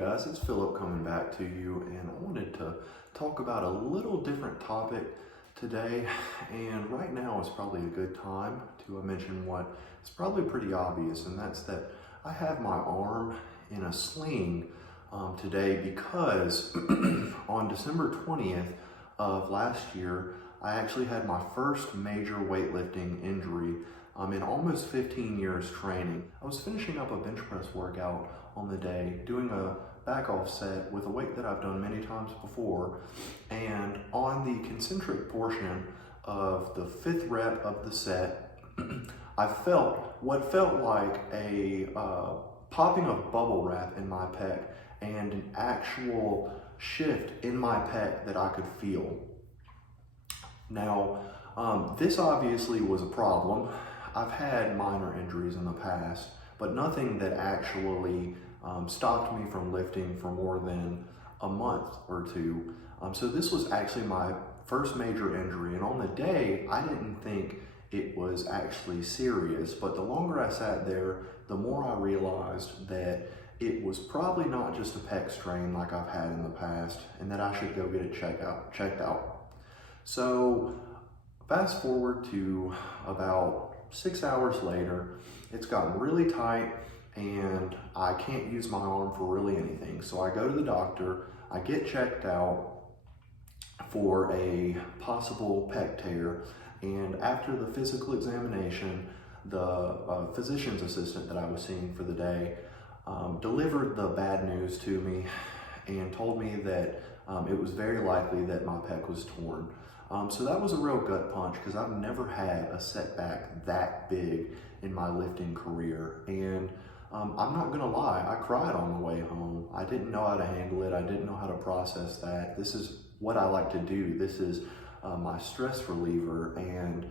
guys, it's Philip coming back to you, and I wanted to talk about a little different topic today. And right now is probably a good time to mention what is probably pretty obvious, and that's that I have my arm in a sling today because on December 20th of last year, I actually had my first major weightlifting injury in almost 15 years training. I was finishing up a bench press workout on the day, doing a back off set with a weight that I've done many times before, and on the concentric portion of the 5th rep of the set, I felt what felt like a popping of bubble wrap in my pec and an actual shift in my pec that I could feel. Now, this obviously was a problem. I've had minor injuries in the past, but nothing that actually stopped me from lifting for more than a month or two. So this was actually my first major injury, and on the day, I didn't think it was actually serious, but the longer I sat there, the more I realized that it was probably not just a pec strain like I've had in the past, and that I should go get it checked out. So fast forward to about 6 hours later, it's gotten really tight and I can't use my arm for really anything. So I go to the doctor, I get checked out for a possible pec tear, and after the physical examination, the physician's assistant that I was seeing for the day delivered the bad news to me and told me that it was very likely that my pec was torn. So that was a real gut punch because I've never had a setback that big in my lifting career. And I'm not gonna lie, I cried on the way home. I didn't know how to handle it. I didn't know how to process that. This is what I like to do. This is my stress reliever. And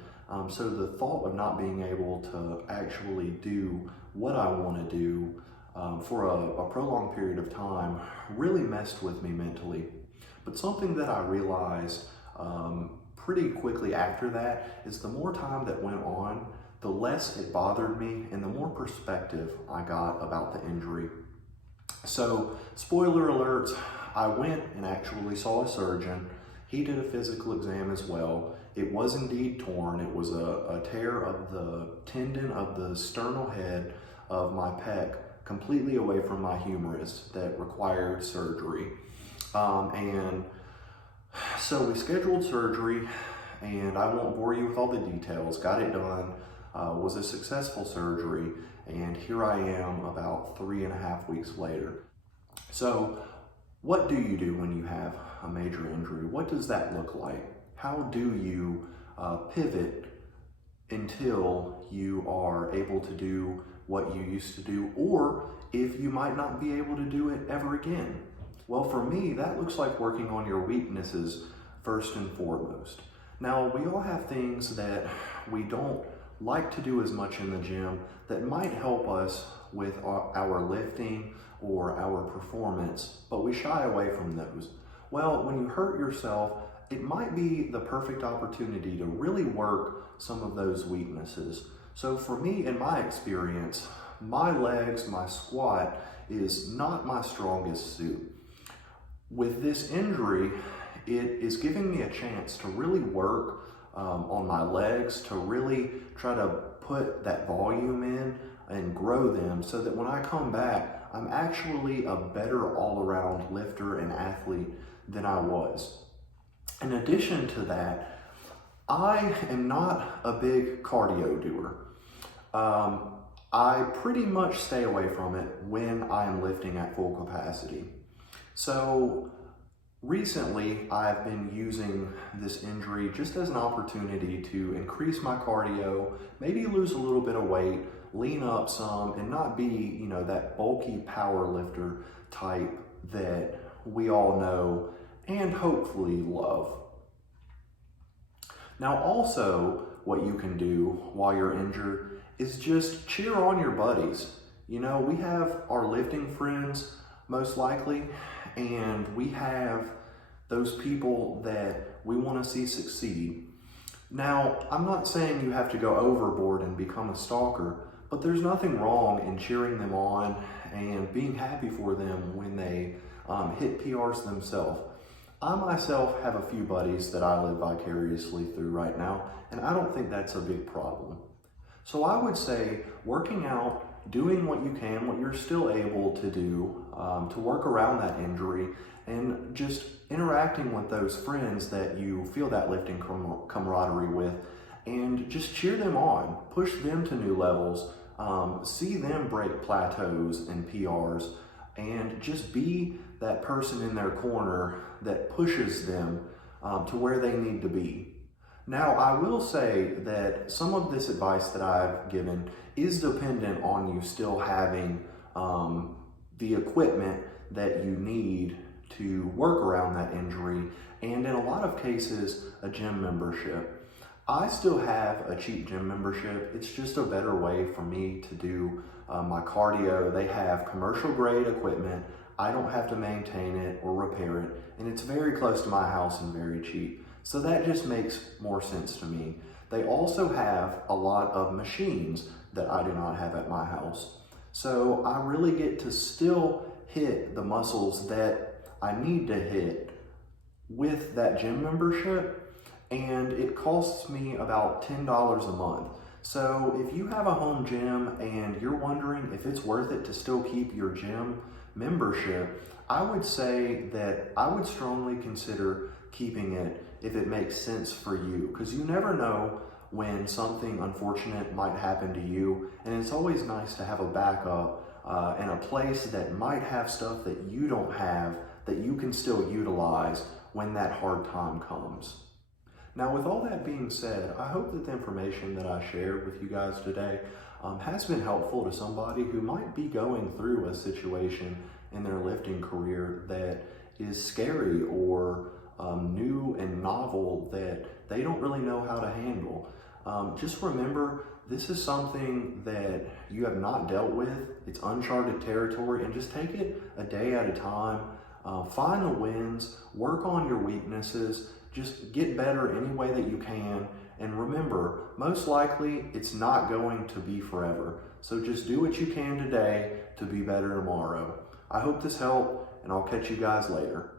so the thought of not being able to actually do what I wanna do for a prolonged period of time really messed with me mentally. But something that I realized pretty quickly after that is the more time that went on, the less it bothered me and the more perspective I got about the injury. So, spoiler alert, I went and actually saw a surgeon. He did a physical exam as well. It was indeed torn. It was a tear of the tendon of the sternal head of my pec, completely away from my humerus, that required surgery. And so we scheduled surgery, and I won't bore you with all the details. Got it done, was a successful surgery, and here I am about 3.5 weeks later. So what do you do when you have a major injury? What does that look like? How do you pivot until you are able to do what you used to do, or if you might not be able to do it ever again? Well, for me, that looks like working on your weaknesses first and foremost. Now, we all have things that we don't like to do as much in the gym that might help us with our lifting or our performance, but we shy away from those. Well, when you hurt yourself, it might be the perfect opportunity to really work some of those weaknesses. So for me, in my experience, my legs, my squat is not my strongest suit. With this injury, it is giving me a chance to really work on my legs, to really try to put that volume in and grow them so that when I come back, I'm actually a better all-around lifter and athlete than I was. In addition to that, I am not a big cardio doer. I pretty much stay away from it when I am lifting at full capacity. So recently, I've been using this injury just as an opportunity to increase my cardio, maybe lose a little bit of weight, lean up some, and not be, that bulky power lifter type that we all know and hopefully love. Now, also, what you can do while you're injured is just cheer on your buddies. We have our lifting friends, most likely, and we have those people that we want to see succeed. Now, I'm not saying you have to go overboard and become a stalker, But there's nothing wrong in cheering them on and being happy for them when they hit PRs themselves. I myself have a few buddies that I live vicariously through right now, and I don't think that's a big problem. So I would say working out, doing what you can, what you're still able to do to work around that injury, and just interacting with those friends that you feel that lifting camaraderie with, and just cheer them on, push them to new levels, see them break plateaus and PRs, and just be that person in their corner that pushes them to where they need to be. Now, I will say that some of this advice that I've given is dependent on you still having the equipment that you need to work around that injury, and in a lot of cases, a gym membership. I still have a cheap gym membership. It's just a better way for me to do my cardio. They have commercial grade equipment. I don't have to maintain it or repair it, and it's very close to my house and very cheap. So that just makes more sense to me. They also have a lot of machines that I do not have at my house. So I really get to still hit the muscles that I need to hit with that gym membership, and it costs me about $10 a month. So if you have a home gym and you're wondering if it's worth it to still keep your gym membership, I would say that I would strongly consider keeping it if it makes sense for you, because you never know when something unfortunate might happen to you, and it's always nice to have a backup and a place that might have stuff that you don't have that you can still utilize when that hard time comes. Now, with all that being said, I hope that the information that I shared with you guys today has been helpful to somebody who might be going through a situation in their lifting career that is scary or new and novel that they don't really know how to handle. Just remember, this is something that you have not dealt with. It's uncharted territory, and just take it a day at a time. Find the wins, work on your weaknesses, just get better any way that you can. And remember, most likely it's not going to be forever. So just do what you can today to be better tomorrow. I hope this helped, and I'll catch you guys later.